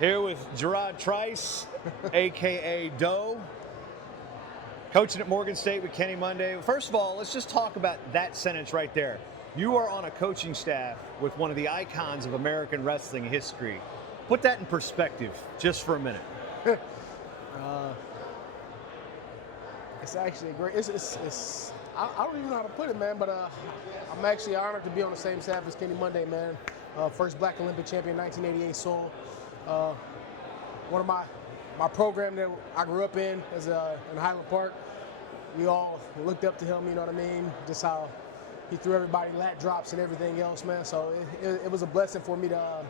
Here with Gerard Trice, a.k.a. Doe, coaching at Morgan State with Kenny Monday. First of all, let's just talk about that sentence right there. You are on a coaching staff with one of the icons of American wrestling history. Put that in perspective just for a minute. It's actually a great. I don't even know how to put it, man. But I'm actually honored to be on the same staff as Kenny Monday, man. First Black Olympic champion, 1988 Seoul. One of my program that I grew up in in Highland Park. We all looked up to him. You know what I mean? Just how he threw everybody lat drops and everything else, man. So it was a blessing for me to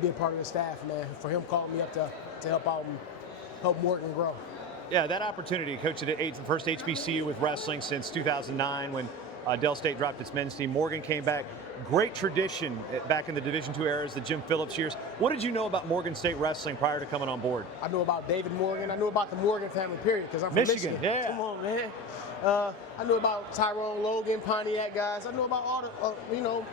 be a part of the staff, man. For him calling me up to help out and help Morgan grow. Yeah, that opportunity, coaching at the first HBCU with wrestling since 2009 when Del State dropped its men's team. Morgan came back. Great tradition back in the Division II eras, the Jim Phillips years. What did you know about Morgan State wrestling prior to coming on board? I knew about David Morgan. I knew about the Morgan family, period, because I'm from Michigan. Yeah. Come on, man. I knew about Tyrone Logan, Pontiac guys. I knew about all the,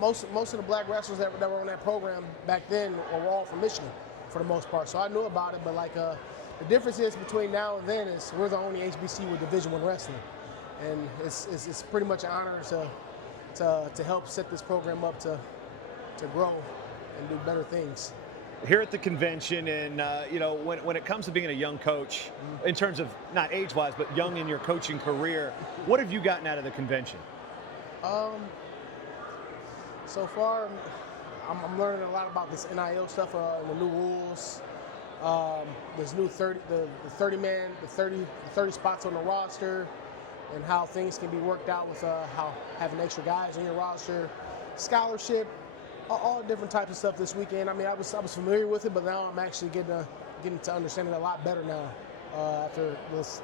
most of the black wrestlers that were on that program back then were all from Michigan for the most part. So I knew about it, but the difference is between now and then is we're the only HBC with Division I wrestling, and it's pretty much an honor to help set this program up to grow and do better things. Here at the convention, and when it comes to being a young coach, in terms of not age-wise, but young in your coaching career, what have you gotten out of the convention? So far, I'm learning a lot about this NIL stuff and the new rules. There's new 30 spots on the roster, and how things can be worked out with how having extra guys on your roster, scholarship, all different types of stuff this weekend. I mean, I was familiar with it, but now I'm actually getting to understand it a lot better now after this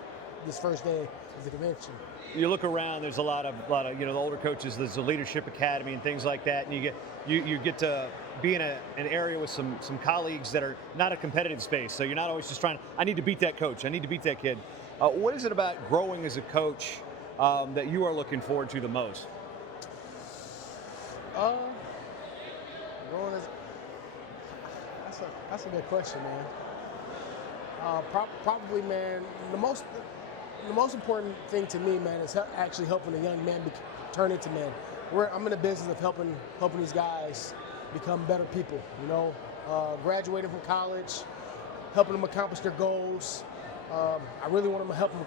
first day of the convention. You look around, there's a lot of the older coaches, there's a leadership academy and things like that, and you get to be in an area with some colleagues that are not a competitive space, so you're not always just trying, I need to beat that coach, I need to beat that kid. What is it about growing as a coach that you are looking forward to the most? Growing as that's a good question, man. Probably, man, the most important thing to me, man, is actually helping a young man turn into men. I'm in the business of helping these guys become better people. Graduating from college, helping them accomplish their goals. I really want to help them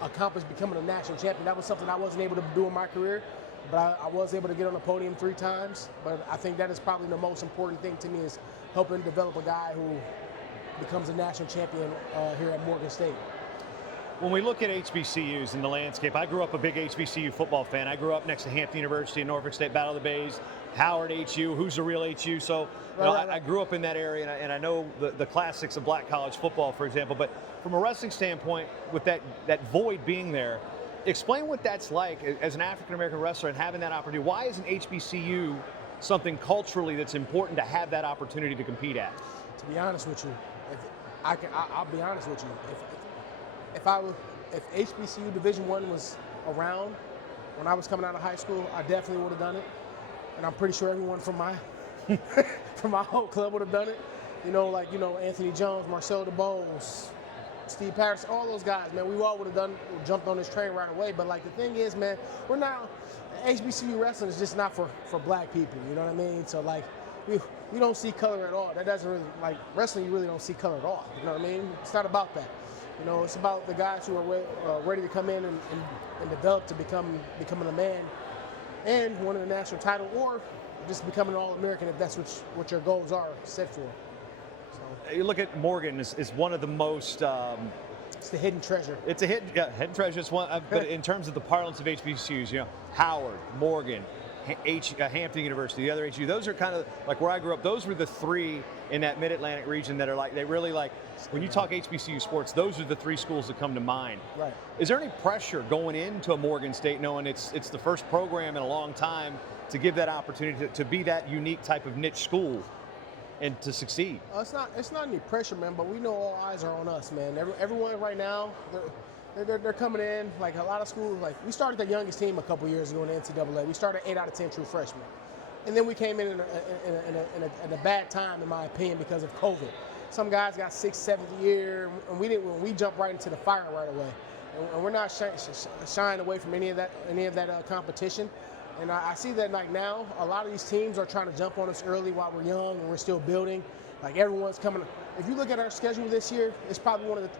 accomplish becoming a national champion. That was something I wasn't able to do in my career, but I was able to get on the podium 3 times. But I think that is probably the most important thing to me, is helping develop a guy who becomes a national champion here at Morgan State. When we look at HBCUs in the landscape, I grew up a big HBCU football fan. I grew up next to Hampton University and Norfolk State Battle of the Bays, Howard HU, who's the real HU. So I grew up in that area, and I know the classics of black college football, for example. But from a wrestling standpoint, with that void being there, explain what that's like as an African-American wrestler and having that opportunity. Why is an HBCU something culturally that's important to have that opportunity to compete at? To be honest with you, I'll be honest with you. If HBCU Division I was around when I was coming out of high school, I definitely would have done it. And I'm pretty sure everyone from my from my whole club would have done it. Anthony Jones, Marcel DeBose, Steve Patterson, all those guys, man, we all would have jumped on this train right away. But the thing is, man, HBCU wrestling is just not for black people, you know what I mean? So we don't see color at all. That doesn't really, wrestling, you really don't see color at all, you know what I mean? It's not about that. It's about the guys who are ready to come in and develop to becoming a man and winning a national title, or just becoming an All-American if that's what your goals are set for. So you look at Morgan is one of the most. It's the hidden treasure. It's a hidden treasure. It's one, but in terms of the parlance of HBCUs, Howard, Morgan, Hampton University, the other HU, those are kind of like where I grew up. Those were the 3 in that Mid-Atlantic region that are they really when you talk HBCU sports, those are the 3 schools that come to mind. Right. Is there any pressure going into a Morgan State knowing it's the first program in a long time to give that opportunity to be that unique type of niche school and to succeed? It's not any pressure, man, but we know all eyes are on us, man. Everyone right now, they're coming in, a lot of schools, we started the youngest team a couple years ago in the NCAA. We started 8 out of 10 true freshmen. And then we came in a bad time, in my opinion, because of COVID. Some guys got 6th, 7th year, and we jumped right into the fire right away. And we're not shying away from any of that competition. And I see that like now, a lot of these teams are trying to jump on us early while we're young and we're still building. Like everyone's coming. If you look at our schedule this year, it's probably one of the.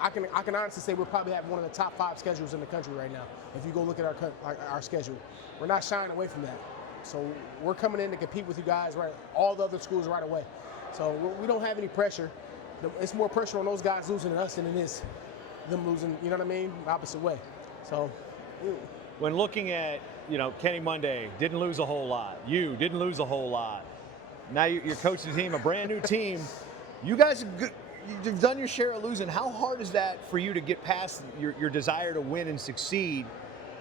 I can honestly say we're probably have one of the top 5 schedules in the country right now. If you go look at our schedule, we're not shying away from that. So we're coming in to compete with you guys, right? All the other schools right away. So we don't have any pressure. It's more pressure on those guys losing than us than it is them losing. You know what I mean? Opposite way. So. When looking at, Kenny Monday didn't lose a whole lot. You didn't lose a whole lot. Now you're coaching the team, a brand new team. You guys, you've done your share of losing. How hard is that for you to get past your desire to win and succeed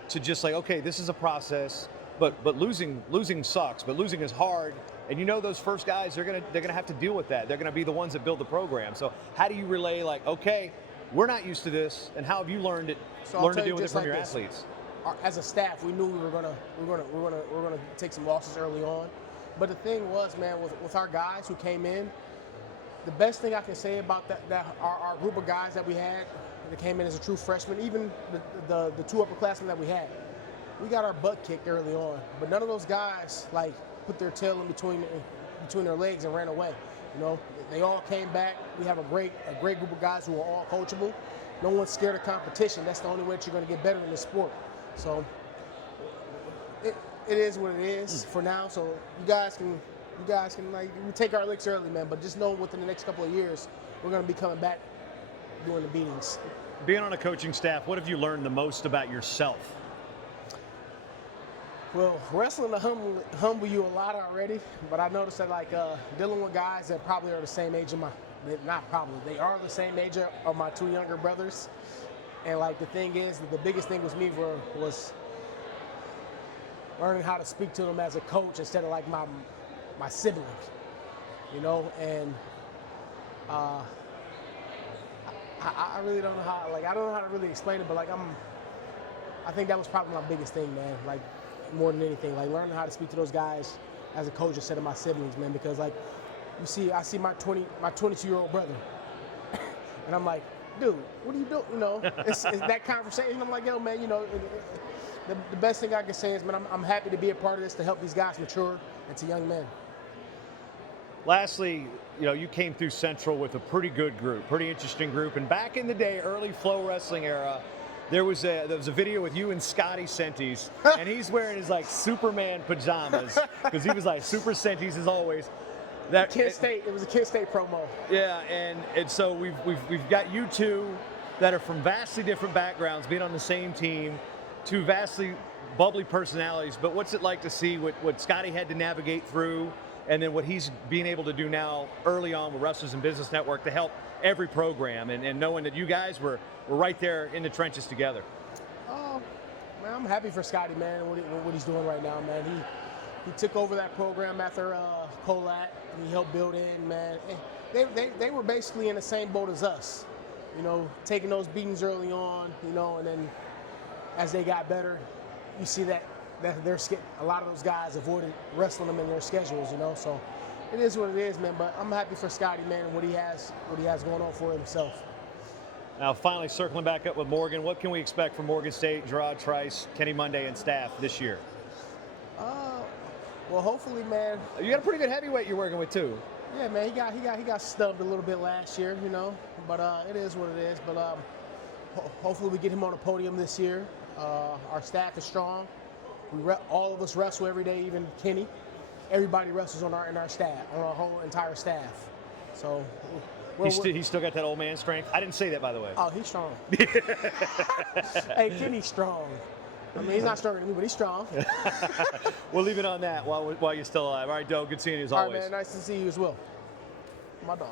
to just like, okay, this is a process, but losing sucks, but losing is hard. And those first guys, they're gonna have to deal with that. They're gonna be the ones that build the program. So how do you relay like, okay, we're not used to this, and how have you learned to deal with it from your athletes? As a staff, we knew we were gonna take some losses early on, but the thing was, man, with our guys who came in, the best thing I can say about that our group of guys that we had that came in as a true freshman, even the 2 upperclassmen that we had, we got our butt kicked early on, but none of those guys like put their tail in between their legs and ran away. They all came back. We have a great group of guys who are all coachable. No one's scared of competition. That's the only way that you're going to get better in this sport. So it is what it is for now. So you guys can like we take our licks early, man. But just know within the next couple of years, we're going to be coming back doing the beatings. Being on a coaching staff, what have you learned the most about yourself? Well, wrestling will humble you a lot already, but I noticed that like dealing with guys that probably are the same age of they are the same age of my 2 younger brothers. And like the thing is, the biggest thing was learning how to speak to them as a coach instead of like my sibling, and I really don't know how, like I don't know how to really explain it, but like I think that was probably my biggest thing, man, like more than anything, like learning how to speak to those guys as a coach instead of my siblings, man, because like I see my 22-year-old brother and I'm like, dude, what are you doing? It's that conversation. I'm like, yo, man, the best thing I can say is, man, I'm happy to be a part of this to help these guys mature into young men. Lastly, you came through Central with a pretty good group, pretty interesting group. And back in the day, early Flow Wrestling era, there was a video with you and Scotty Sentes, and he's wearing his like Superman pajamas because he was like Super Sentes as always. It was a Kent State promo. Yeah, and so we've got you two that are from vastly different backgrounds being on the same team, 2 vastly bubbly personalities. But what's it like to see what Scotty had to navigate through, and then what he's being able to do now early on with Wrestlers in Business Network to help every program, and knowing that you guys were right there in the trenches together? Man, I'm happy for Scotty, man, and what he's doing right now, man. He took over that program after Colat, and he helped build in, man. They were basically in the same boat as us, taking those beatings early on, and then as they got better, you see that a lot of those guys avoided wrestling them in their schedules, So it is what it is, man. But I'm happy for Scotty, man, and what he has going on for himself. Now, finally circling back up with Morgan, what can we expect from Morgan State, Gerard Trice, Kenny Monday, and staff this year? Well, hopefully, man. You got a pretty good heavyweight you're working with too. Yeah, man. He got stubbed a little bit last year, But it is what it is. But hopefully, we get him on a podium this year. Our staff is strong. All of us wrestle every day, even Kenny. Everybody wrestles in our staff, on our whole entire staff. So he's still got that old man strength. I didn't say that, by the way. Oh, he's strong. Hey, Kenny's strong. I mean, he's not stronger than me, but he's strong. We'll leave it on that while you're still alive. All right, Doe, good seeing you as always. All right, man, nice to see you as well. My dog.